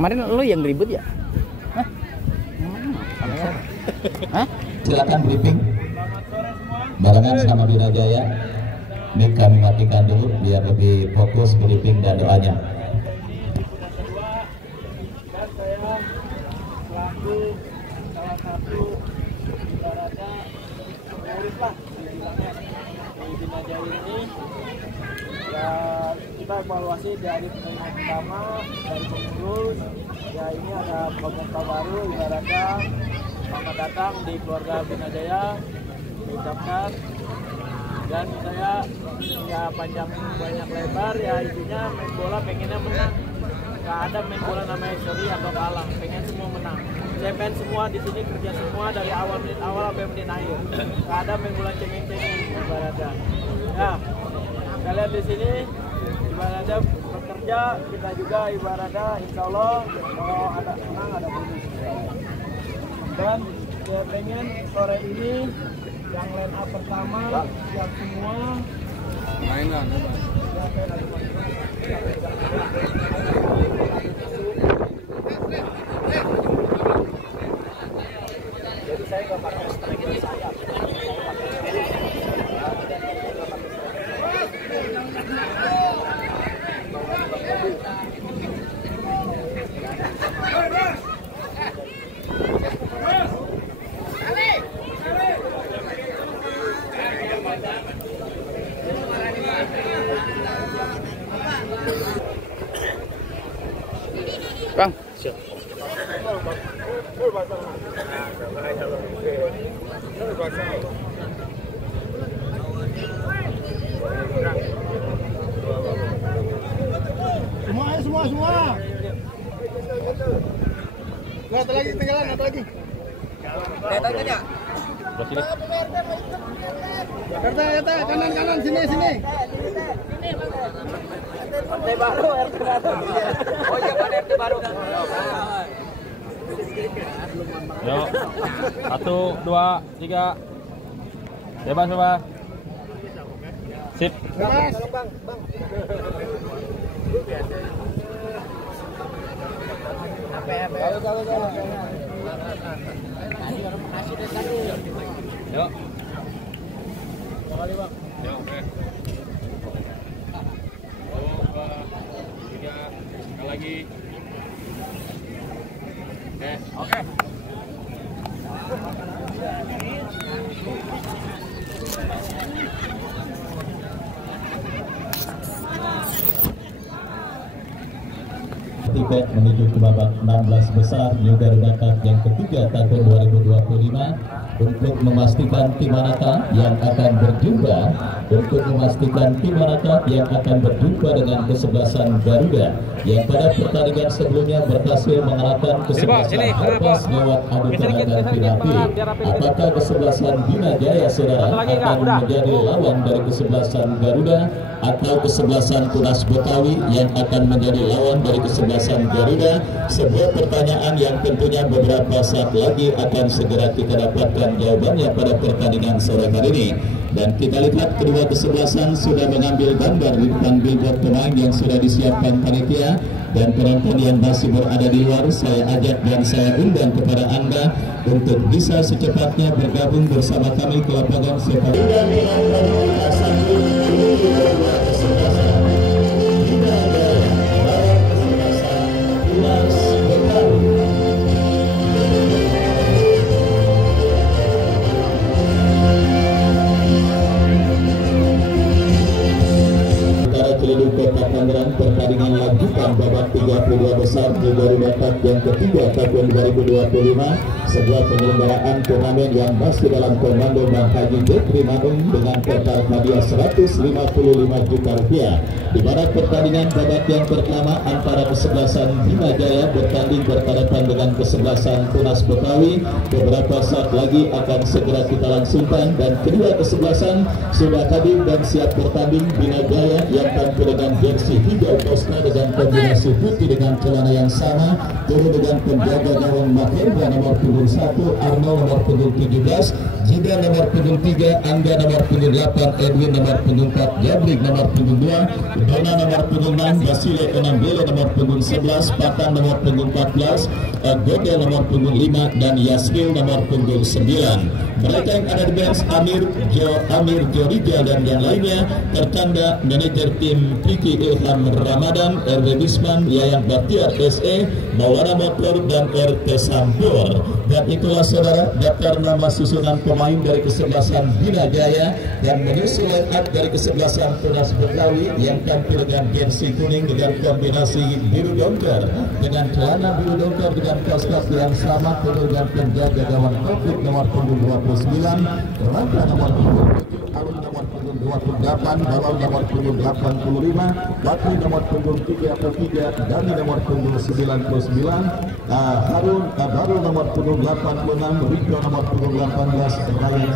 Kemarin lo yang ribut ya? Hah? Hah? Silakan briefing barengan sama Bina Jaya. Ini kami matikan dulu biar lebih fokus briefing dan doanya. Dan saya selaku salah satu ibaratnya pengurus lah bilangnya di Bina Jaya ini, ya kita evaluasi dari pertemuan pertama dari pengurus. Ya ini ada pemerintah baru ibaratnya selamat datang di keluarga Bina Jaya diucapkan. Dan saya ya panjang banyak lebar ya intinya main bola pengennya menang. Gak ada main bola namanya seri atau kalah, pengen semua menang. Saya pengen semua di sini kerja semua dari menit awal sampai menit akhir. Gak ada main bola cengeng-cengeng ibaratnya. Ya kalian di sini ibaratnya bekerja, kita juga ibaratnya insya Allah kalau ada menang ada bonus. Dan saya pengen sore ini yang line up pertama siap semua mainan jadi saya nggak pakai striker sayap, Bang. Semua. Nggak lagi tinggalan, nggak lagi. Kata kanan sini. RT baru, RT baru. Oh iya kan RT baru. Yuk 1, 2, 3 bebas sip. Bang. Yuk. Kali bang. Ya oke. 2, 3 sekali lagi. Oke. Tiket menuju ke babak 16 besar New Garuda Cup yang ketiga tahun 2025 untuk memastikan tim manakah yang akan berjumpa dengan kesebelasan Garuda yang pada pertandingan sebelumnya berhasil mengalahkan kesebelasan Harpas lewat adu tendangan penalti. Apakah kesebelasan Bina Jaya saudara akan menjadi lawan dari kesebelasan Garuda atau kesebelasan Tunas Betawi yang akan menjadi lawan dari kesebelasan Garuda? Sebuah pertanyaan yang tentunya beberapa saat lagi akan segera kita dapatkan jawabannya pada pertandingan sore hari ini. Dan kita lihat kedua kesebelasan sudah mengambil gambar di depan billboard pemain yang sudah disiapkan panitia. Dan penonton yang masih berada di luar, saya ajak dan saya undang kepada Anda untuk bisa secepatnya bergabung bersama kami ke lapangan sepak bola. Pertandingan lanjutan babak 32 besar di Garuda Cup yang ketiga tahun 2025, sebuah penyelenggaraan turnamen yang masih dalam komando Bang Haji Jepri Manung dengan total hadiah 155 juta rupiah. Di mana pertandingan babak yang pertama antara kesebelasan Bina Jaya bertanding berhadapan dengan kesebelasan Tunas Betawi beberapa saat lagi akan segera kita langsungkan, dan kedua kesebelasan sudah hadir dan siap bertanding. Bina Jaya yang tampil dengan jersey hijau Tosca dengan kombinasi putih dengan celana yang sama, turun dengan penjaga gawang Mahendra nomor 2 punggung 1, Arno nomor punggung 17, Jida nomor punggung 3, Angga nomor punggung 8, Edwin nomor punggung 4, Jabrik nomor punggung 2, Dona nomor punggung 6, Basile Onambele nomor punggung 11, Patan nomor punggung 14, Godel nomor punggung 5, dan Yasril nomor punggung 9. Mereka yang ada di bench Amir Jorija dan yang lainnya tertanda manajer tim Priki Ilham Ramadan, RW Bisman, Yayan Batiar SE, Maulana Motor, dan RT Sampur. Dan itulah saudara daftar nama susunan pemain dari kesebelasan Bina Jaya, dan menyusul line dari kesebelasan Tunas Betawi yang tampil dengan jersey kuning dengan kombinasi biru dongker dengan celana biru dongker dengan kaos yang sama dengan penjaga gawang Taufik nomor punggung 29, Rangka nomor punggung 7, Alun nomor punggung 28, Balon nomor punggung 85, Bakri nomor punggung 33, Dani nomor punggung 99, Harun Baru nomor punggung 86, Riko nomor punggung 18, Ryan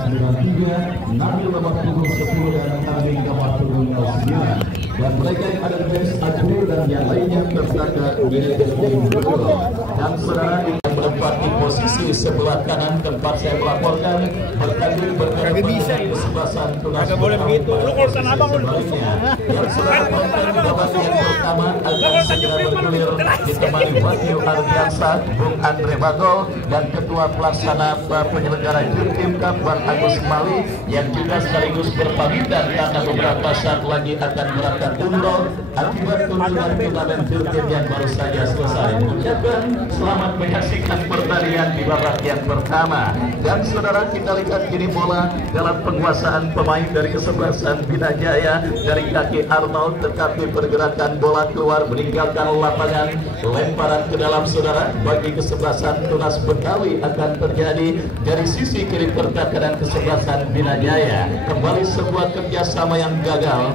93, Nabil nomor punggung 10, dan Kambing nomor punggung 9. Dan mereka yang ada di bench Adul dan yang lainnya tertanda manajer tim Betul. Dan saudara yang menempati posisi sebelah kanan tempat saya melaporkan bertanding berhadapan kesebelasan Tunas. Agak boleh begitu. Lu urusan abang lu. Yang saudara tonton babak yang pertama akan segera bergulir ditemani Wahyu Ardiansa, Bung Andre Bagol, dan Ketua Pelaksana Penyelenggara Jurtim Cup Bang Agus Mali yang juga sekaligus berpamitan karena beberapa saat lagi akan berangkat umroh akibat kunjungan turnamen Jurtim yang baru saja selesai. Ucapkan selamat menyaksikan pertandingan di babak yang pertama. Dan saudara, kita lihat ini bola dalam penguasaan pemain dari kesebelasan Bina Jaya dari kaki Arnold, tetapi pergerakan bola keluar meninggalkan lapangan, lemparan ke dalam saudara bagi kesebelasan Tunas Betawi akan terjadi dari sisi kiri pertahanan kesebelasan Bina Jaya. Kembali sebuah kerjasama yang gagal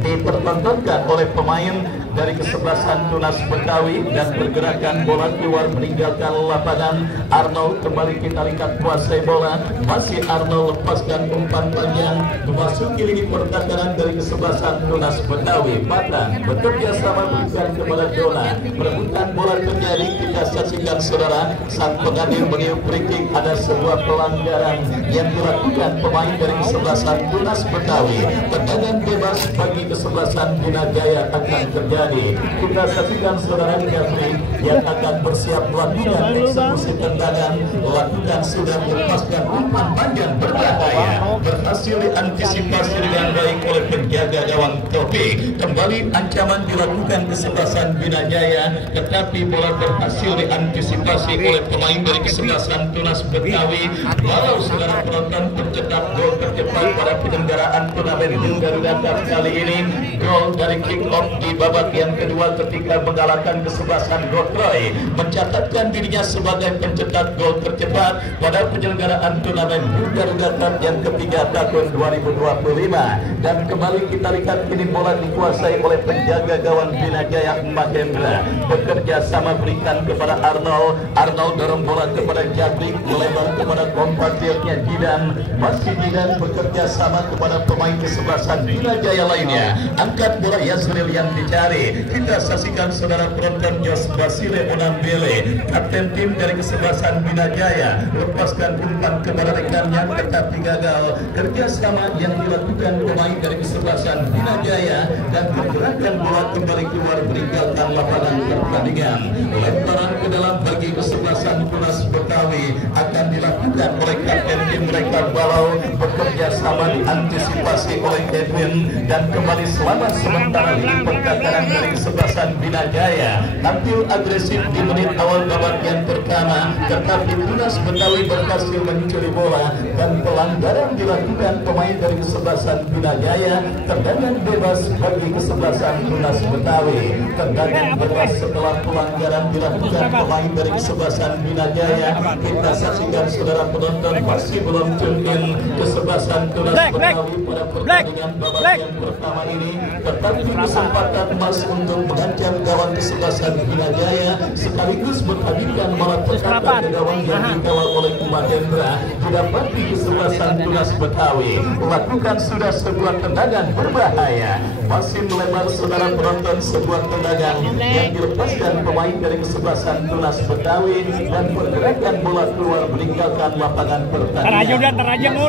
dipertontonkan oleh pemain dari kesebelasan Tunas Betawi, dan pergerakan bola keluar meninggalkan lapangan. Arnold kembali kita lihat kuasai bola, masih Arnold lepaskan umpan panjang memasuki lini pertahanan dari kesebelasan Tunas Betawi. Patan bekerja sama berikan kepada Dona, perebutan bola terjadi. Kita saksikan saudara, sang pengadil meniup free kick. Ada sebuah pelanggaran yang dilakukan pemain dari kesebelasan Tunas Betawi. Tendangan bebas bagi kesebelasan Bina Jaya akan terjadi. Kita saksikan saudara Gafri yang akan bersiap melakukan eksekusi tendangan, lakukan sudah melepaskan umpan panjang berbahaya, berhasil diantisipasi dengan baik oleh penjaga gawang Taufik. Kembali ancaman dilakukan kesebelasan Bina Jaya, tetapi bola berhasil diantisipasi oleh pemain dari kesebelasan Tunas Betawi. Walau saudara penonton tercetak gol tercepat pada penyelenggaraan turnamen Garuda Cup kali ini, gol dari kick off di babak yang kedua ketika mengalahkan kesebelasan Godroy, mencatatkan dirinya sebagai pencetak gol tercepat pada penyelenggaraan turnamen Garuda Cup yang ketiga tahun 2025. Dan kembali kita lihat ini bola dikuasai oleh penjaga gawang Bina Jaya Mahendra, bekerja sama berikan kepada Arnold. Arnold dorong bola kepada Jabrik, melebar kepada kompatriotnya Jidan, masih Jidan bekerja sama kepada pemain kesebelasan Bina Jaya lainnya. Angkat bola Yasril yang dicari. Kita saksikan saudara penonton Jos Basile Onambele, kapten tim dari kesebelasan Bina Jaya, lepaskan umpan kepada rekannya tetapi gagal. Kerjasama yang dilakukan pemain dari kesebelasan Bina Jaya dan pergerakan bola kembali keluar meninggalkan lapangan pertandingan. Lemparan ke dalam bagi kesebelasan Tunas Betawi akan dilakukan oleh kapten tim mereka Balau, bekerja sama diantisipasi oleh Edwin, dan kembali selamat sementara di pertahanan dari kesebelasan Bina Jaya. Tampil agresif di menit awal babak yang pertama, tetapi Tunas Betawi berhasil mencuri bola dan pelanggaran dilakukan pemain dari kesebelasan Bina Jaya. Tendangan bebas bagi kesebelasan Tunas Betawi. Tendangan bebas setelah pelanggaran dilakukan pemain dari kesebelasan Bina Jaya. Kita saksikan saudara penonton, masih belum tune in kesebelasan Tunas Betawi pada pertandingan babak yang pertama ini, tetapi kesempatan emas bertugas untuk mengancam gawang kesebelasan Binajaya sekaligus menghadirkan malah tekanan ke gawang yang dikawal oleh Mahendra didapati kesebelasan Tunas Betawi melakukan sudah sebuah tendangan berbahaya. Masih melebar saudara penonton sebuah tendangan yang dilepaskan pemain dari kesebelasan Tunas Betawi dan pergerakan bola keluar meninggalkan lapangan pertandingan.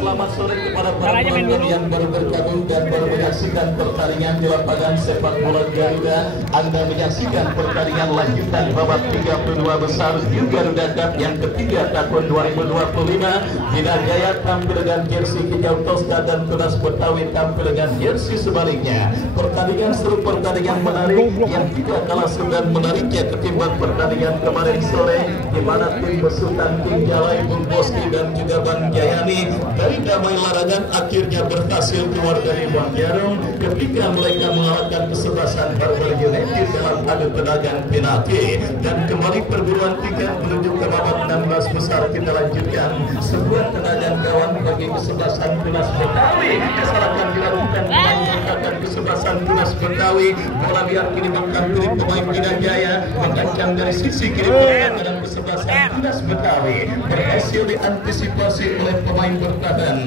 Selamat sore kepada para penonton yang baru bergabung dan baru menyaksikan pertandingan di lapangan sepak bola Garuda. Anda menyaksikan pertandingan lanjutan babak 32 besar Garuda Cup yang ketiga tahun 2025. Binajaya tampil dengan jersey hijau toska dan Tunas Betawi tampil dengan jersey sebaliknya. Pertandingan seru, pertandingan menarik yang tidak kalah seru dan menariknya ketimbang pertandingan kemarin sore di mana tim besutan tim Jalai, Bung Boski dan juga Bang Jayani dari Damai Larangan akhirnya berhasil keluar dari Bang Jarum ketika mereka mengalahkan kesebelasan Barber United dalam adu tendangan penalti. Dan kembali perburuan tiket menuju ke babak 16 besar. Kita lanjutkan sebuah tendangan gawang bagi kesebelasan Tunas Betawi. Kesalahan dilakukan menggunakan kesebelasan Tunas Betawi. Bola liar kini menghampiri pemain Binajaya, mengancam dari sisi kiri dalam kesebelasan Tunas Betawi. Berhasil diantisipasi oleh pemain bertahan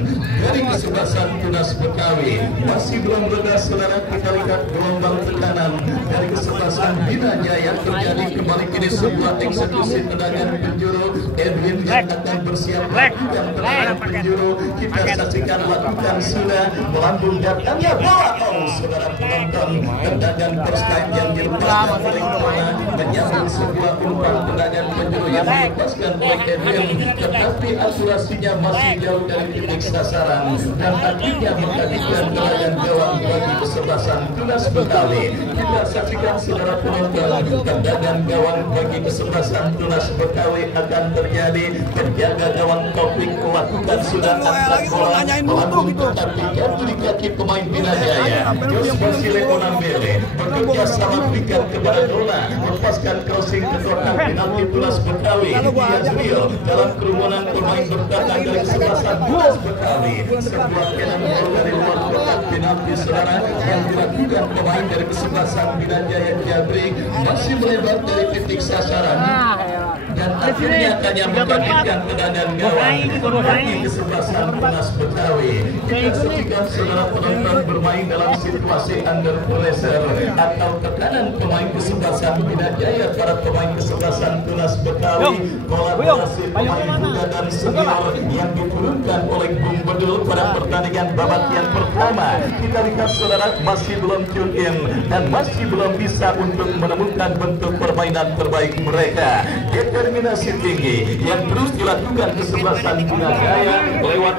dari kesebelasan Tunas Betawi. Masih belum reda saudara, kita lihat gelombang tekanan dari kesebelasan Binajaya terjadi kembali kini sebuah eksekusi tendangan penjuru. Edwin yang akan bersiap melakukan tendangan penjuru. Kita saksikan lakukan sudah melambung datangnya bola saudara penonton. Tendangan first time yang dilepaskan oleh bola menyambut sebuah umpan tendangan penjuru yang dilepaskan oleh Edwin, tetapi akurasinya masih jauh dari titik sasaran dan akhirnya menghadirkan tendangan gawang bagi kesebelasan Tunas Betawi. Kita saksikan saudara penonton, tendangan gawang bagi kesebelasan Tunas Betawi akan terjadi. Penjaga gawang Taufik melakukan sudah angkat bola melambung tetapi jatuh di kaki pemain Binajaya. Jos Basile Onambele bekerja sama berikan kepada Dona, lepaskan crossing ke kotak penalti Tunas Betawi. Yazril dalam kerumunan pemain bertahan dari kesebelasan Tunas Betawi. Sebuah penalti dari luar kotak penalti saudara yang dilakukan pemain dari kesebelasan Binajaya Jabri masih melebar dari titik sasaran dan akhirnya hanya menggantikan tendangan gawang bagi kesebelasan Tunas Betawi. Kita saksikan saudara penonton bermain dalam situasi under pressure atau tekanan pemain kesebelasan Binajaya para pemain kesebelasan Tunas Betawi. Kolaborasi pemain muda dan senior yang diturunkan oleh Bung Bedul pada pertandingan babak yang pertama. Kita lihat saudara masih belum tune in dan masih belum bisa untuk menemukan bentuk permainan terbaik mereka. Determinasi tinggi yang terus dilakukan kesebelasan Binajaya lewat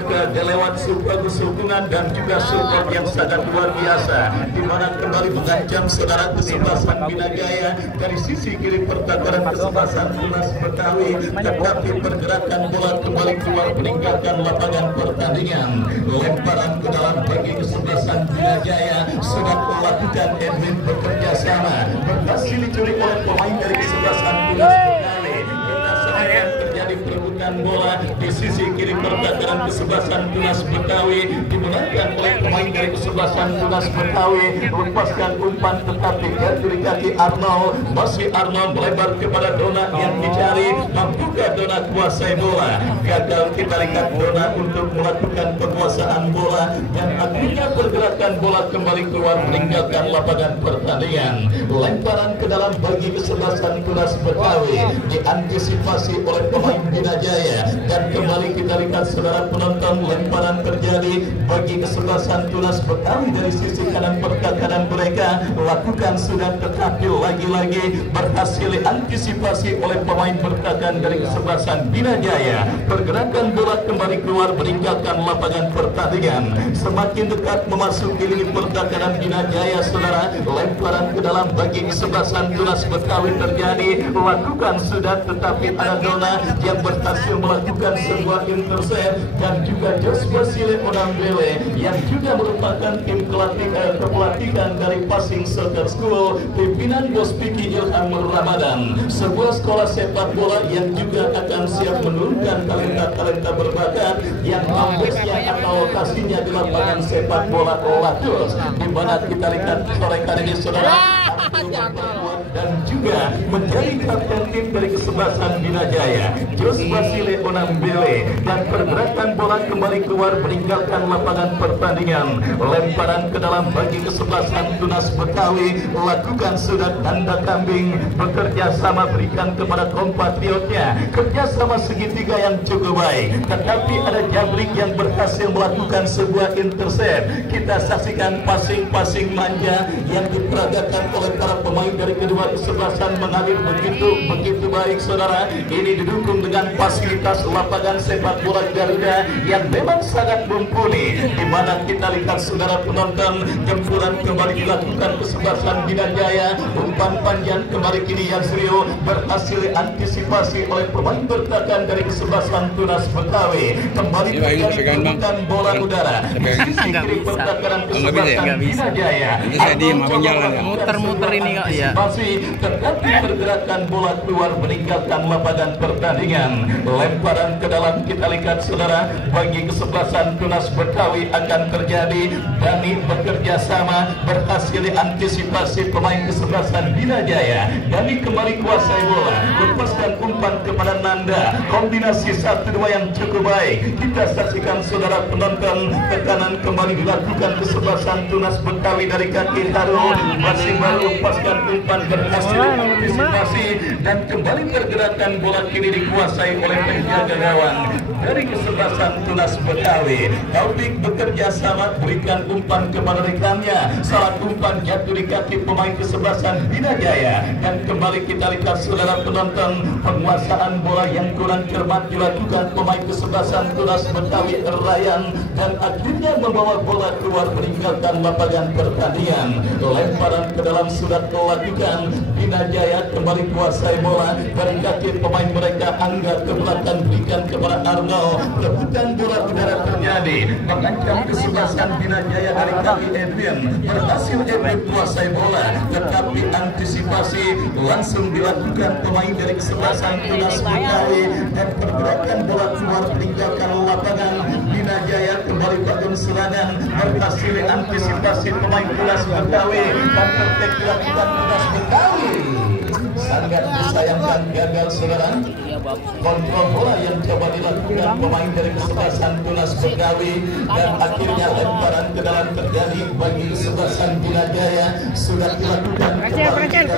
bagus hubungan dan juga support yang sangat luar biasa, di mana kembali mengancam saudara kesebelasan Binajaya dari sisi kiri pertahanan kesebelasan Tunas Betawi, tetapi pergerakan bola kembali keluar meninggalkan lapangan pertandingan. Lemparan ke dalam bagi kesebelasan Binajaya sudah melakukan Edwin bekerja sama berhasil dicuri oleh pemain dari kesebelasan Tunas Betawi. Terjadi perebutan bola di sisi kiri pertahanan kesebelasan Tunas Betawi dimenangkan oleh pemain dari kesebelasan Tunas Betawi. Lepaskan umpan tetapi jatuh di kaki Arnold. Masih Arnold melebar kepada Dona yang dicari, mampukah Dona kuasai bola? Gagal kita lihat Dona untuk melakukan penguasaan bola dan akhirnya pergerakan bola kembali keluar meninggalkan lapangan pertandingan. Lemparan ke dalam bagi kesebelasan Tunas Betawi diantisipasi oleh pemain Binajaya dan kembali kita lihat saudara penonton lemparan terjadi bagi kesebelasan Tunas Betawi dari sisi kanan pertahanan mereka lakukan sudah tetapi lagi-lagi berhasil diantisipasi oleh pemain bertahan dari kesebelasan Binajaya. Pergerakan bola kembali keluar meninggalkan lapangan pertandingan. Semakin dekat memasuki lini pertahanan Binajaya saudara, lemparan ke dalam bagi kesebelasan Tunas Betawi terjadi, lakukan sudah tetapi ada Dona yang berhasil melakukan sebuah intercept dan juga Jos Basile Onambele yang juga merupakan tim pelatihan dari Passing Soccer School pimpinan Bos Piki Ilham Ramadan, sebuah sekolah sepak bola yang juga akan siap menurunkan talenta-talenta berbakat yang kampusnya atau lokasinya di lapangan sepak bola Olatus, di mana kita lihat sore kali ini saudara dan juga menjadi kapten tim dari kesebelasan Bina Jaya Jos Basile Onambele, dan pergerakan bola kembali keluar meninggalkan lapangan pertandingan. Lemparan ke dalam bagi kesebelasan Tunas Betawi, lakukan sudah tanda kambing, bekerja sama berikan kepada kompatriotnya, kerjasama segitiga yang cukup baik, tetapi ada Jabrik yang berhasil melakukan sebuah intercept. Kita saksikan passing manja yang diperagakan oleh para pemain dari kedua kesebelasan mengalir begitu baik, saudara. Ini didukung dengan fasilitas lapangan sepak bola Garuda yang memang sangat mumpuni, di mana kita lihat saudara penonton, gempuran kembali dilakukan kesebelasan Bina Jaya. Umpan panjang kembali kini Yazrio berhasil antisipasi oleh pemain bertahan dari kesebelasan Tunas Betawi. Kembali menggunakan bola udara di sisi kiri pertahanan kesebelasan Bina Jaya. Muter-muter ini kok ya. Tetapi pergerakan bola keluar meninggalkan lapangan pertandingan. Lemparan ke dalam kita lihat saudara bagi kesebelasan Tunas Betawi akan terjadi. Dani bekerja sama berhasil antisipasi pemain kesebelasan Bina Jaya. Dani kembali kuasai bola, lepaskan umpan kepada Nanda. Kombinasi 1-2 yang cukup baik. Kita saksikan saudara penonton, tekanan kembali dilakukan kesebelasan Tunas Betawi dari kaki Harul. Masih baru lepaskan umpan berhasil antisipasi, dan kembali pergerakan bola kini dikuasai oleh penjaga gawang dari kesebelasan Tunas Betawi. Taufik bekerja sama berikan umpan kepada rekannya, salah umpan jatuh di kaki pemain kesebelasan Bina Jaya, dan kembali kita lihat saudara penonton, penguasaan bola yang kurang cermat dilakukan pemain kesebelasan Tunas Betawi Ryan, dan akhirnya membawa bola keluar meninggalkan lapangan pertandingan. Lemparan ke dalam sudah dilakukan Bina Jaya, kembali kuasai bola dari kaki pemain mereka. Angga ke belakang berikan kepada Arno, rebutan bola udara terjadi mengancam kesebelasan Bina Jaya dari kaki Edwin. Berhasil Edwin kuasai bola, tetapi antisipasi langsung dilakukan pemain dari kesebelasan Tunas Betawi, dan pergerakan bola keluar meninggalkan lapangan. Bina Jaya kembali bangun serangan, berhasil antisipasi pemain Tunas Betawi, dan tertek dilakukan Tunas Betawi. Sangat disayangkan gagal saudara. Kontrol bola yang coba dilakukan pemain dari kesebelasan Tunas Betawi, dan akhirnya lemparan ke dalam terjadi bagi kesebelasan Bina Jaya. Sudah dilakukan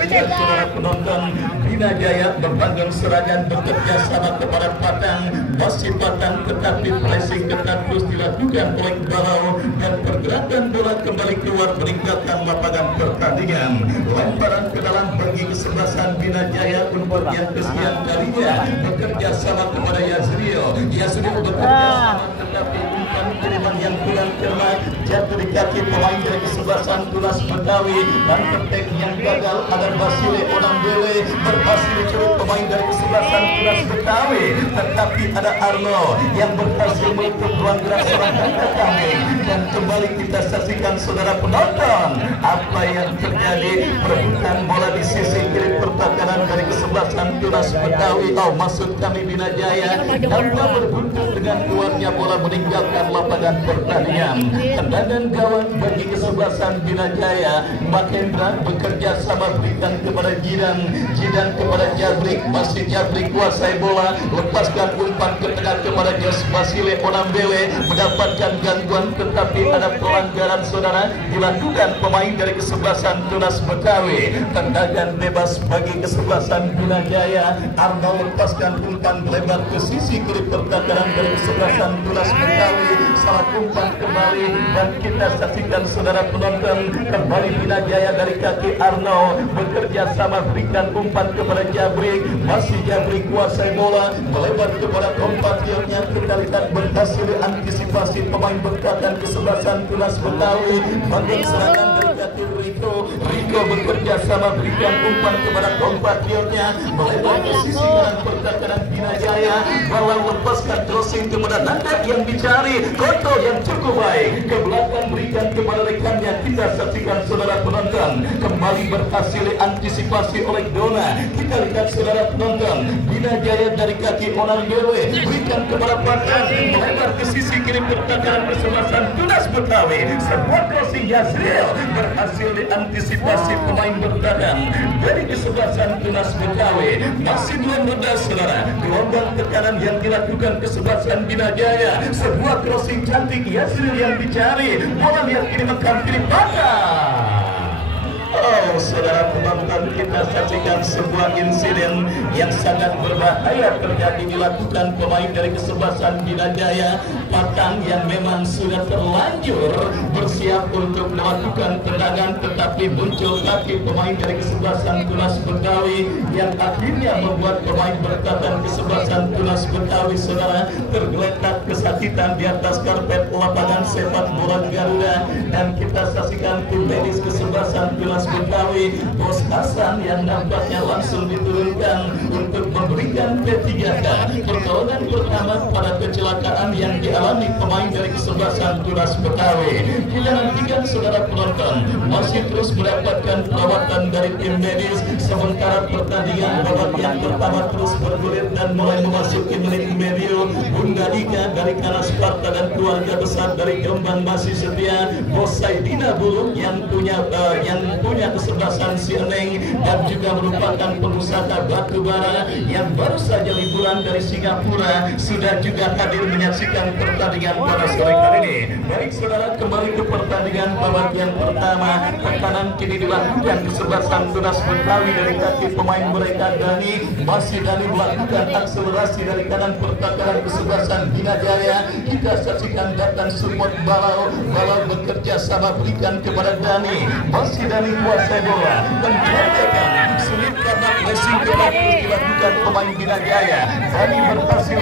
saudara penonton. Bina Jaya membangun serangan, bekerja sama kepada Patang, masih Patang, tetapi pressing ketat terus dilakukan oleh Balau, dan pergerakan bola kembali keluar meninggalkan lapangan pertandingan. Lemparan ke dalam bagi kesebelasan Bina Jaya untuk yang kesekian kalinya, bekerja sama kepada Yazrio. Yazrio bekerja sama, tetapi umpan kiriman yang kurang cermat jatuh di kaki pemain dari kesebelasan Tunas Betawi, dan tertek yang gagal ada Basile Onambele, berhasil curut pemain dari kesebelasan Tunas Betawi, tetapi ada Arno yang berhasil menutup ruang gerak serangan kambing. Dan kembali kita saksikan saudara penonton apa yang terjadi, perebutan bola di sisi kiri pertahanan dari kesebelasan Tunas Betawi, maksud kami Bina Jaya, tanpa berbuntut dengan keluarnya bola meninggalkan lapangan pertandingan. Tendangan gawang bagi kesebelasan Bina Jaya. Makendra bekerja sama berikan kepada Jidan kepada Jabrik, masih Jabrik kuasai bola, lepaskan umpan ke tengah kepada Jos Basile Onambele, mendapatkan gangguan, tetapi ada pelanggaran saudara dilakukan pemain dari kesebelasan Tunas Betawi. Tendangan bebas bagi kesebelasan Bina Jaya. Arno lepaskan umpan lebar ke sisi kiri pertahanan dari kesebelasan Tunas Betawi, salah umpan kembali, dan kita saksikan saudara penonton, kembali Bina Jaya dari kaki Arno, bekerja sama berikan umpan kepada Jabrik, masih Jabrik kuasai bola, melebar kepada kompatriotnya. Kita lihat berhasil antisipasi pemain bertahan kesebelasan Tunas Betawi, bangun serangan dari kaki Riko bekerja sama berikan umpan kepada kompatriotnya, melebar ke sisi kanan pertahanan Bina Jaya, Balau lepaskan crossing kepada Nanda yang dicari, kontrol yang cukup baik, ke belakang berikan kepada rekannya. Kita saksikan saudara penonton, kembali berhasil antisipasi oleh Dona. Kita lihat saudara penonton, Bina Jaya dari kaki Onambele berikan kepada Patang, melebar ke sisi kiri pertahanan kesebelasan Tunas Betawi. Sebuah crossing Yasril berhasil diantisipasi pemain bertahan dari kesebelasan Tunas Betawi. Masih belum reda saudara gelombang tekanan yang dilakukan kesebelasan Bina Jaya. Sebuah crossing cantik Yasril yang dicari, bola lihat kini menghampiri patah. Oh, saudara penonton, kita saksikan sebuah insiden yang sangat berbahaya terjadi dilakukan pemain dari kesebelasan Bina Jaya. Patang yang memang sudah terlanjur bersiap untuk melakukan tendangan, tetapi muncul kaki pemain dari kesebelasan Tunas Betawi yang akhirnya membuat pemain bertahan kesebelasan Tunas Betawi saudara tergeletak kesakitan di atas karpet lapangan sepak bola Garuda. Dan kita saksikan tim medis kesebelasan Tunas Betawi, Bos Hasan yang nampaknya langsung diturunkan untuk memberikan P3K pertolongan pertama pada kecelakaan yang dialami pemain dari kesebelasan Tunas Betawi. Kita nantikan saudara penonton masih terus mendapatkan perawatan dari tim medis sementara pertandingan babak yang pertama terus bergulir dan mulai memasuki menit medium. Bunda Dika dari Kanas Sparta dan keluarga besar dari Jombang masih setia. Bos Saidina Bulung yang punya kesebelasan Sieneng dan juga merupakan pengusaha batu bara yang baru saja liburan dari Singapura sudah juga hadir menyaksikan pertandingan pada sore kali ini. Baik saudara, kembali ke pertandingan babak yang pertama. Tekanan kini dilakukan kesebelasan Tunas Betawi dari kaki pemain mereka. Dani melakukan akselerasi dari kanan pertahanan kesebelasan Bina Jaya. Kita saksikan datang support Balau bekerja sama berikan kepada Dani. Masih Dani kuasai bola dan dilakukan sulit karena pressing keras dilakukan pemain Bina Jaya. Dani berhasil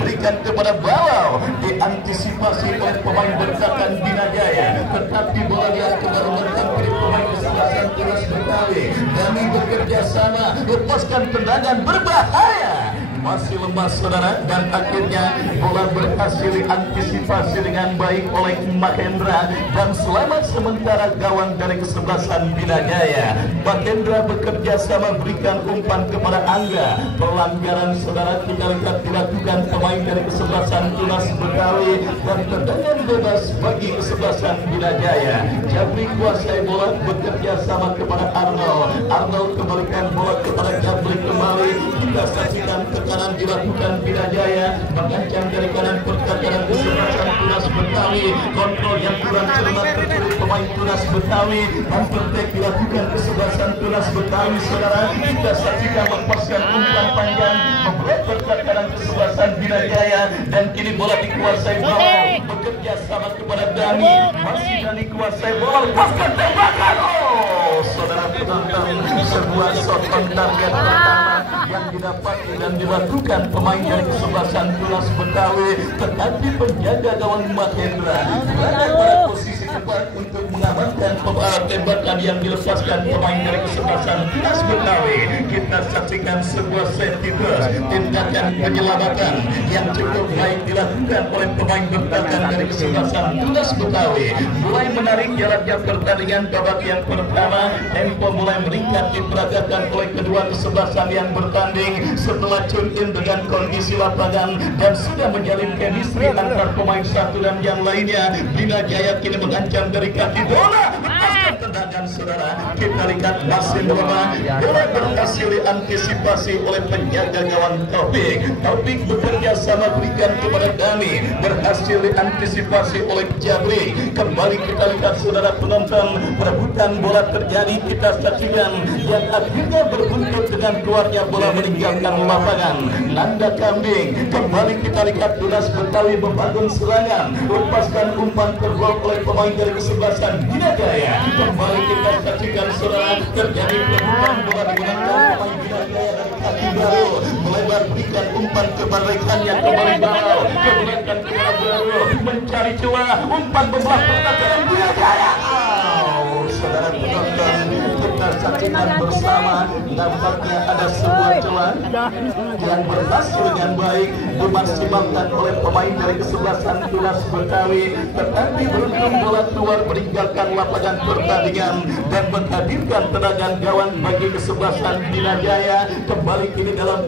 berikan kepada Balau, diantisipasi oleh pemain bertahan Bina Jaya, tetapi bola yang kembali menghampiri pemain kesebelasan Tunas Betawi. Dani bekerja sama lepaskan tendangan berbahaya, masih lemah saudara, dan akhirnya bola berhasil diantisipasi dengan baik oleh Mahendra dan selamat sementara gawang dari kesebelasan Bina Jaya. Mahendra bekerja sama berikan umpan kepada Angga. Pelanggaran saudara kita lihat dilakukan pemain dari kesebelasan Tunas Betawi dan tendangan bebas bagi kesebelasan Bina Jaya. Jabri kuasai bola bekerja sama kepada Arnold kembalikan bola kepada Jabri kembali. Kita saksikan tekanan dilakukan Bina Jaya mengancam dari kanan pertahanan kesebelasan Tunas Betawi. Kontrol yang kurang cermat terjadi pemain Tunas Betawi. Overtake dilakukan kesebelasan Tunas Betawi saudara. Kita saksikan lepaskan umpan panjang membuat pertahanan kesebelasan Bina Jaya dan kini bola dikuasai bola. Bekerja sama kepada Dani. Masih Dani kuasai bola, lepaskan tembakan. Oh, saudara penonton, sebuah shot on target pertama yang didapati dan dilakukan pemain dari kesebelasan Tunas Betawi, tetapi penjaga gawang Mahendra berada pada posisi tepat untuk mengamankan tembakan yang dilepaskan pemain dari kesebelasan Tunas Betawi. Kita saksikan sebuah safety first, tindakan penyelamatan yang cukup baik dilakukan oleh pemain bertahan dari kesebelasan Tunas Betawi. Mulai menarik jalannya pertandingan babak yang pertama, tempo mulai meningkat diperagakan oleh kedua kesebelasan yang bertanding setelah tune in dengan kondisi lapangan dan sudah menjalin chemistry antar pemain satu dan yang lainnya. Bina Jaya kini mengancam dari kaki bola, lepaskan tendangan saudara. Kita lihat masih melemah, bola berhasil diantisipasi oleh penjaga gawang Taufik bekerja sama berikan kepada Dani, berhasil diantisipasi oleh Jabri. Kembali kita lihat saudara penonton, perebutan bola terjadi. Kita saksikan yang akhirnya berbuntut dengan keluarnya bola meninggalkan lapangan. Nanda Kambing kembali kita lihat Tunas Betawi membangun serangan, lepaskan umpan tergol oleh pemain dari kesebelasan Bina Jaya. Kembali kita saksikan saudara terjadi perebutan bola digunakan pemain Bina Jaya dari kaki baru melebar berikan umpan kepada rekannya. Kembali Balau kembalikan kepada Balau mencari celah umpan bebelah pertahanan Bina Jaya. Saudara penonton, kita saksikan bersama. Nampaknya ada sebuah celah yang berhasil dengan baik dimaksimalkan oleh pemain dari kesebelasan Tunas Betawi, tetapi beruntung bola keluar meninggalkan lapangan pertandingan dan menghadirkan tendangan gawang bagi kesebelasan Bina Jaya. Kembali kini dalam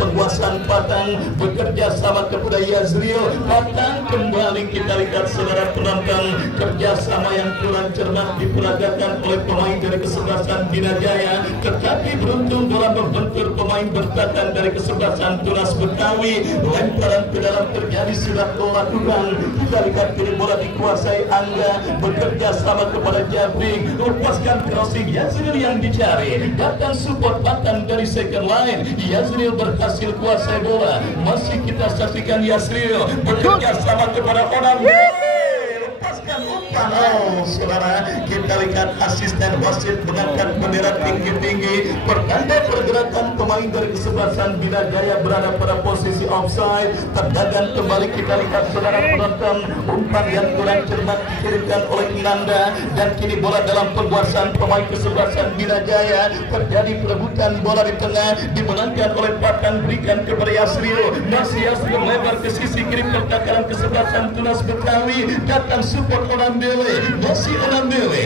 penguasaan Patang bekerja sama kepada Yazril. Patang kembali kita lihat saudara penonton, kerjasama yang kurang cermat diperagakan oleh pemain dari kesebelasan Bina Jaya, tetapi beruntung bola membentur pemain bertahan dari kesebelasan Tunas Betawi. Lemparan ke dalam terjadi sudah dilakukan. Kita lihat kini bola dikuasai Angga, bekerja sama kepada Jabrik, lepaskan crossing Yazril yang dicari, datang support Patang dari second line. Yazril berhasil kuasai bola, masih kita saksikan Yazril bekerja sama kepada Onam, lepaskan umpan. Oh saudara, kita lihat asisten wasit mengangkat bendera tinggi-tinggi, pertanda pergerakan pemain dari kesebelasan Bina Jaya berada pada posisi offside. Tendangan kembali kita lihat saudara penonton, umpan yang kurang cermat dikirimkan oleh Nanda, dan kini bola dalam penguasaan pemain kesebelasan Bina Jaya. Terjadi perebutan bola di tengah, dimenangkan oleh Patang, berikan kepada Yasril, masih Yasril melebar ke sisi kiri pertahanan kesebelasan Tunas Betawi, datang support Onambele, masih Onambele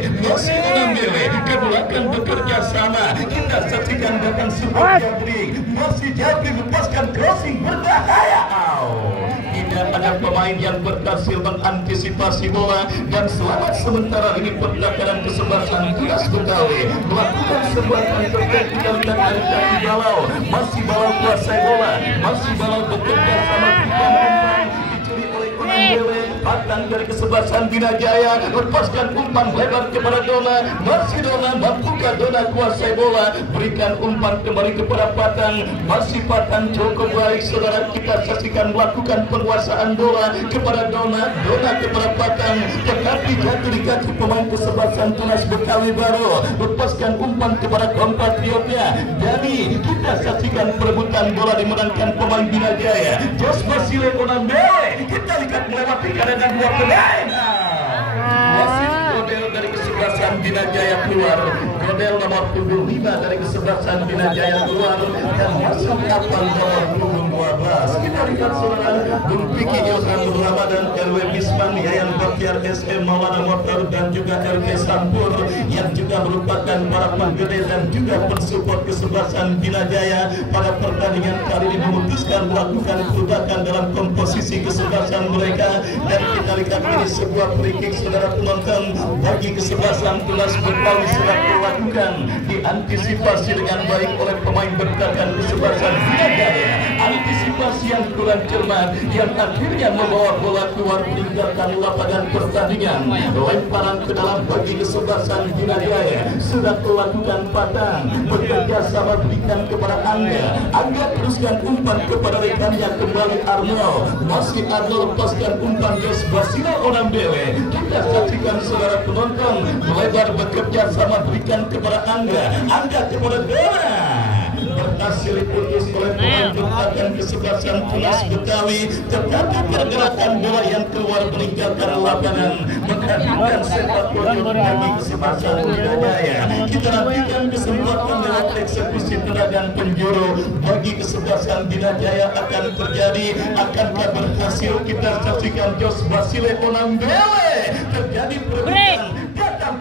ke belakang bekerja sama. Kita saksikan datang support Jabrik, masih Jabrik lepaskan crossing berbahaya. Tidak ada pemain yang berhasil mengantisipasi bola, dan selamat sementara ini pertahanan kesebelasan Tunas Betawi melakukan sebuah counter-attack. Kita lihat dari kaki Balau, masih Balau kuasai bola, masih Balau bekerja sama dicuri oleh Onambele. Patang dari kesebelasan Bina Jaya lepaskan umpan lebar kepada Dona, masih Dona, mampukah Dona kuasai bola, berikan umpan kembali kepada Patang, masih Patang cukup baik saudara. Kita saksikan melakukan penguasaan bola kepada Dona kepada Patang, tetapi jatuh di kaki pemain kesebelasan Tunas Betawi baru, lepaskan umpan kepada kompatriotnya. Jadi kita saksikan perebutan bola dimenangkan pemain Bina Jaya. Jos Basile Onambele, kita lihat melewati dan dua pemain. Wasit Godel dari kesebelasan Bina Jaya keluar, Godel nomor 75 dari kesebelasan Bina Jaya keluar, dan masuk kapal nomor 12. Kita lihat saudara, Bung Piki Ilham Ramadan, RW Bisman, Yayan Bakhtiar, SM Maulana Motor, dan juga RW Sampur yang juga merupakan para penggede dan juga pensupport kesebelasan Bina Jaya pada pertandingan kali ini memutuskan melakukan perubahan dalam komposisi kesebelasan mereka. Dan kita lihat ini sebuah free kick saudara penonton bagi kesebelasan Tunas Betawi sudah dilakukan, diantisipasi dengan baik oleh pemain bertahan kesebelasan Bina Jaya. Antisipasi yang kurang cermat yang akhirnya membawa bola keluar meninggalkan lapangan pertandingan. Lemparan ke dalam bagi kesebelasan Bina Jaya sudah dilakukan Patang, bekerja sama berikan kepada Angga teruskan umpan kepada rekannya kembali Arnold, masih Arnold lepaskan umpan Jos Basile Onambele. Kita saksikan saudara penonton, melebar bekerja sama berikan kepada Angga kepada Dora, berhasil diputus oleh pemain bertahan kesebelasan Tunas Betawi, tetapi pergerakan bola yang keluar meninggalkan lapangan menghadirkan sepak bola bagi kesebelasan Bina Jaya. Kita nantikan kesempatan lewat eksekusi tendangan penjuru bagi kesebelasan Bina Jaya akan terjadi. Akankah berhasil? Kita saksikan Jos Basile Onambele, terjadi perebutan, datang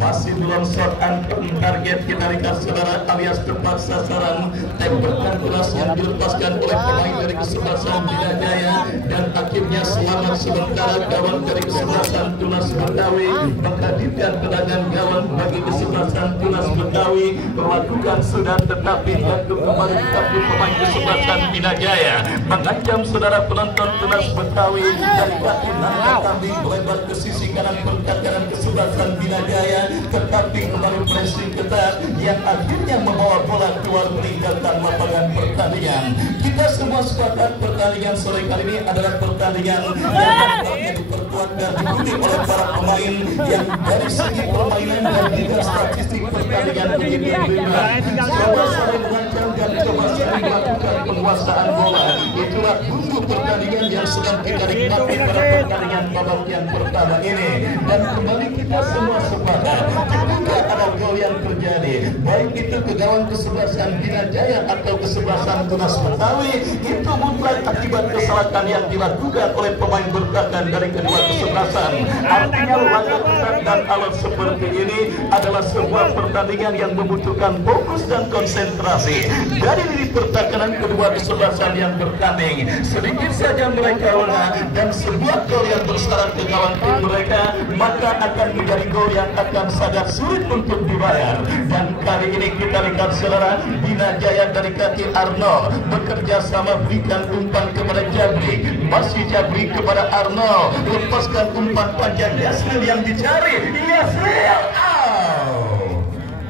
masih belum shot on target. Kita lihat saudara, alias tepat sasaran, tembakan keras yang dilepaskan oleh pemain dari kesebelasan Bina Jaya, dan akhirnya selamat sementara gawang dari kesebelasan Tunas Betawi menghadirkan tendangan gawang bagi kesebelasan Tunas Betawi melakukan sudah, tetapi jatuh kembali tapi pemain kesebelasan Bina Jaya mengancam saudara penonton Tunas Betawi dari kaki Nanda kambing melebar ke sisi kanan pertahanan kesebelasan Bina Jaya, tetapi kembali pressing ketat yang akhirnya membawa bola keluar meninggalkan lapangan pertandingan. Kita semua sepakat pertandingan sore kali ini adalah pertandingan yang akan diperkuat warga diikuti oleh para pemain yang dari segi permainan dan juga statistik pertandingan begitu prima. Coba saling merancang dan coba saling melakukan penguasaan bola. Itulah bumbu pertandingan yang sedang kita nikmati pada pertandingan babak yang pertama ini. Dan kembali kita semua sepakat ketika ada gol yang terjadi, baik itu ke gawang kesebelasan Bina Jaya atau kesebelasan Tunas Betawi, itu mutlak akibat kesalahan yang dilakukan oleh pemain bertahan dari kedua kesebelasan. Artinya laga ketat dan alat seperti ini adalah sebuah pertandingan yang membutuhkan fokus dan konsentrasi dari lini pertahanan kedua kesebelasan yang bertanding. Sedikit saja mereka lengah dan sebuah gol yang bersarang ke gawang tim mereka, maka akan menjadi gol yang akan sangat sulit untuk dibayar. Dan kali ini kita lihat saudara, Bina Jaya dari kaki Arno bekerja sama berikan umpan kepada Jabri, masih Jabri kepada Arno, lepaskan umpan panjang Yasril yang dicari, Yasril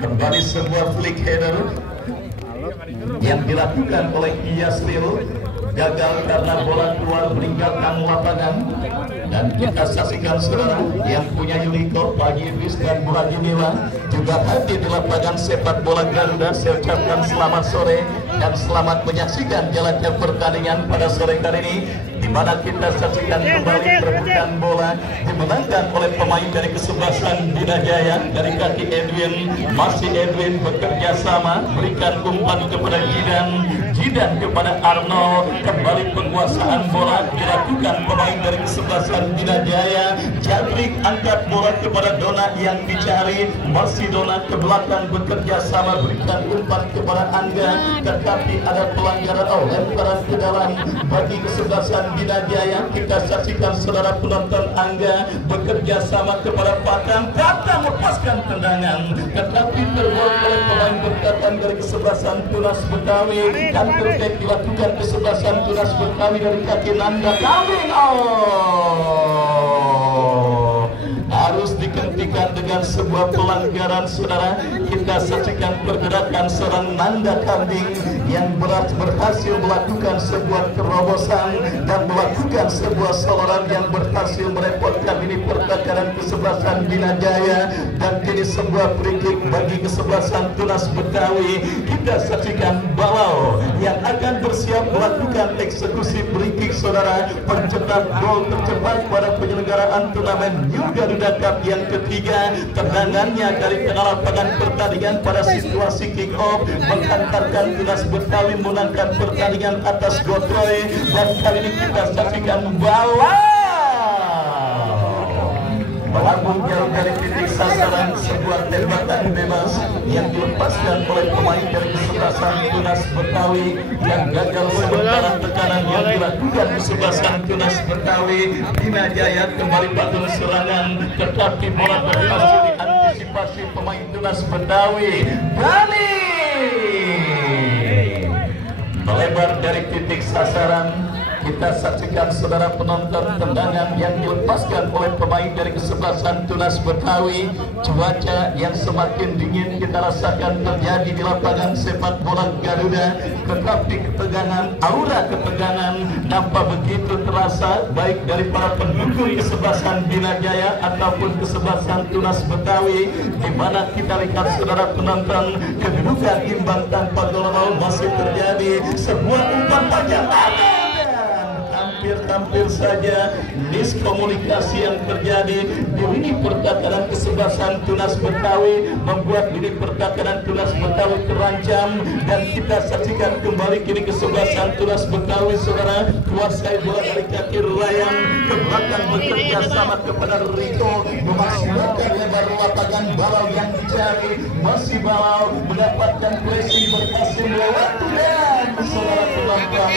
kembali sebuah flick header yang dilakukan oleh Yasril, gagal karena bola keluar meninggalkan lapangan. Dan kita saksikan saudara yang punya Yuliko, Pagi Idris dan Bulan Junila juga hadir di lapangan sepak bola Garuda. Saya ucapkan selamat sore dan selamat menyaksikan jalannya pertandingan pada sore hari ini, di mana kita saksikan kembali perebutan bola dimenangkan oleh pemain dari kesebelasan Bina Jaya dari kaki Edwin. Masih Edwin bekerja sama berikan umpan kepada Jidan kepada Arno. Kembali penguasaan bola dilakukan pemain dari kesebelasan Bina Jaya. Jabrik angkat bola kepada Dona yang dicari, masih Dona ke belakang bekerja sama berikan umpan kepada Angga, tetapi ada pelanggaran lemparan ke dalam bagi kesebelasan Bina Jaya. Kita saksikan saudara penonton, Angga bekerja sama kepada Patang lepaskan tendangan, tetapi terbuat oleh pemain bertahan dari kesebelasan Tunas Betawi. Dan perfect dilakukan kesebelasan Tunas Betawi dari kaki Nanda Kambing. Harus dihentikan dengan sebuah pelanggaran saudara. Kita saksikan pergerakan seorang Nanda Kambing yang berhasil melakukan sebuah terobosan dan melakukan sebuah soloran yang berhasil merepotkan ini pertahanan kesebelasan Bina Jaya. Dan kini sebuah free kick bagi kesebelasan Tunas Betawi. Kita saksikan Balau yang akan bersiap melakukan eksekusi free kick saudara, pencetak gol tercepat pada penyelenggaraan turnamen New Garuda Cup yang ketiga. Tendangannya dari tengah lapangan pertandingan pada situasi kick off menghantarkan Tunas Betawi menangkan pertandingan atas Gotroy. Dan kali ini kita saksikan melambung jauh dari titik sasaran, sebuah tembakan bebas yang dilepaskan oleh pemain dari kesebelasan Tunas Betawi yang gagal sementara tekanan yang dilakukan kesebelasan Tunas Betawi. Bina Jaya kembali bangun serangan, tetapi bola berhasil diantisipasi pemain Tunas Betawi. Berani melebar dari titik sasaran. Kita saksikan saudara penonton tendangan yang dilepaskan oleh pemain dari kesebelasan Tunas Betawi. Cuaca yang semakin dingin kita rasakan terjadi di lapangan sepak bola Garuda, tetapi ketegangan, aura ketegangan nampak begitu terasa baik dari para pendukung kesebelasan Bina Jaya ataupun kesebelasan Tunas Betawi, di mana kita lihat saudara penonton kedudukan imbang tanpa gol masih terjadi. Sebuah umpan panjang hampir saja miskomunikasi yang terjadi di lini pertahanan kesebelasan Tunas Betawi membuat lini pertahanan Tunas Betawi terancam. Dan kita saksikan kembali kini kesebelasan Tunas Betawi saudara kuasai bola dari kaki Ryan ke belakang bekerja sama kepada Riko, memaksimalkan lebar lapangan. Balau yang dicari, masih Balau mendapatkan pressing berhasil melewati. Dan saudara penonton,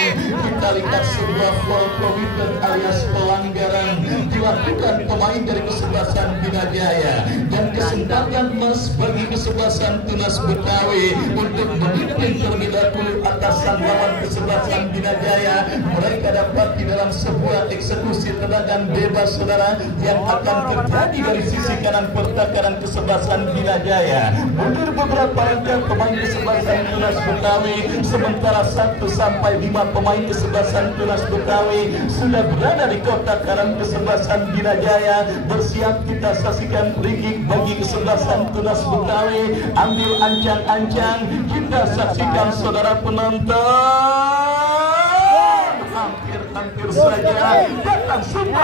kita lihat sebuah foul committed alias pelanggaran dilakukan pemain dari kesebelasan Bina Jaya, dan kesempatan emas bagi kesebelasan Tunas Betawi untuk memimpin terlebih dahulu atasan lawan kesebelasan Bina Jaya. Mereka dapat di dalam sebuah eksekusi tendangan bebas saudara yang akan terjadi dari sisi kanan pertahanan kesebelasan Bina Jaya. Mundur beberapa langkah pemain kesebelasan Tunas Betawi, sementara 1 sampai sampai 5 pemain kesebelasan Tunas Betawi sudah berada di kotak kanan kesebelasan Bina Jaya. Bersiap kita saksikan free bagi kesebelasan Tunas Betawi. Ambil ancang-ancang, kita saksikan saudara penonton. Hampir saja datang super.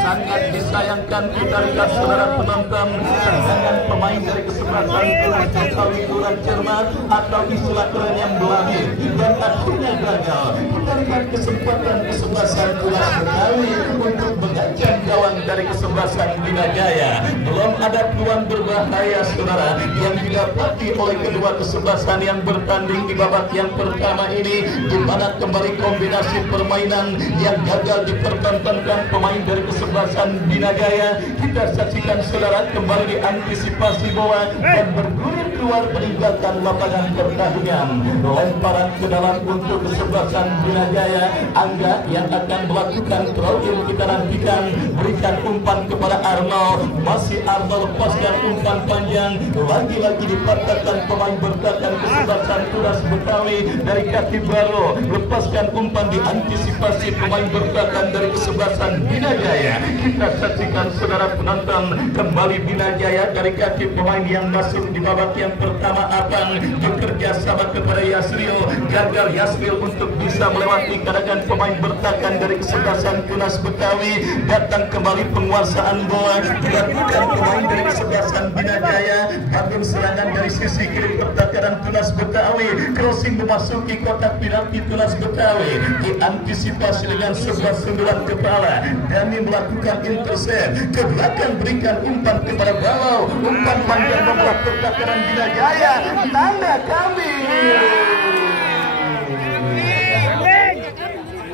Sangat disayangkan kita lihat saudara penonton, tendangan pemain dari kesebelasan Tunas Betawi kurang cermat atau istilah kerennya belagir dan akhirnya gagal. Kita lihat kesempatan kesebelasan Tunas Betawi untuk mengancam gawang dari kesebelasan Bina Jaya. Belum ada peluang berbahaya saudara yang didapati oleh kedua kesebelasan yang bertanding di babak yang pertama ini, di mana kembali kombinasi permainan yang gagal dipertontonkan pemain dari kesebelasan Bina Jaya. Kita saksikan saudara kembali diantisipasi bola dan bergulir keluar meninggalkan lapangan pertandingan. Lemparan ke dalam untuk kesebelasan Bina Jaya. Angga yang akan melakukan throw-in kita nantikan, berikan umpan kepada Arnold. Masih Arnold lepaskan umpan panjang, lagi-lagi dipatahkan pemain bertahan kesebelasan Tunas Betawi dari kaki baru. Lepaskan umpan diantisipasi pemain bertahan dari kesebelasan Bina Jaya. Kita saksikan saudara penonton kembali Bina Jaya dari kaki pemain yang masuk di babak yang pertama akan bekerja sama kepada Yasril. Gagal Yasril untuk bisa melewati kadangan pemain bertahan dari kesebelasan Tunas Betawi. Datang kembali penguasaan bola dilakukan pemain dari kesebelasan Bina Jaya. Bangun serangan dari sisi kiri pertahanan Tunas Betawi. Crossing memasuki kotak penalti Tunas Betawi. Diantisipasi dengan sebuah sundulan kepala. Dani melakukan intercept ke belakang, berikan umpan kepada Balau. Umpan panjang membelah pertahanan Bina Jaya. Tanda kambing.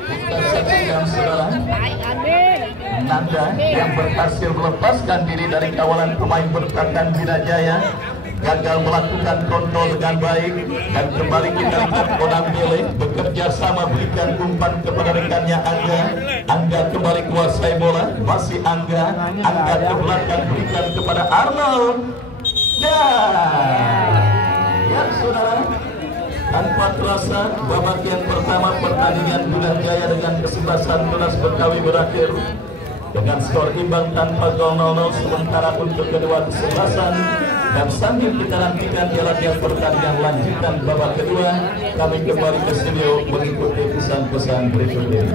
Kita saksikan saudara Nanda yang berhasil melepaskan diri dari kawalan pemain bertahan Bina Jaya. Gagal melakukan kontrol dengan baik dan kembali kita lihat Kodam Bele bekerja sama berikan umpan kepada rekannya Angga. Angga kembali kuasai bola, masih Angga ke belakang berikan kepada Arnold. Ya saudara, tanpa terasa babak yang pertama pertandingan Bina Jaya dengan kesebelasan Tunas Betawi berakhir dengan skor imbang tanpa gol 0-0. Sementara untuk kedua kesebelasan, dan sambil kita nantikan jalannya pertandingan lanjutan babak kedua, kami kembali ke studio mengikuti pesan-pesan berikut ini.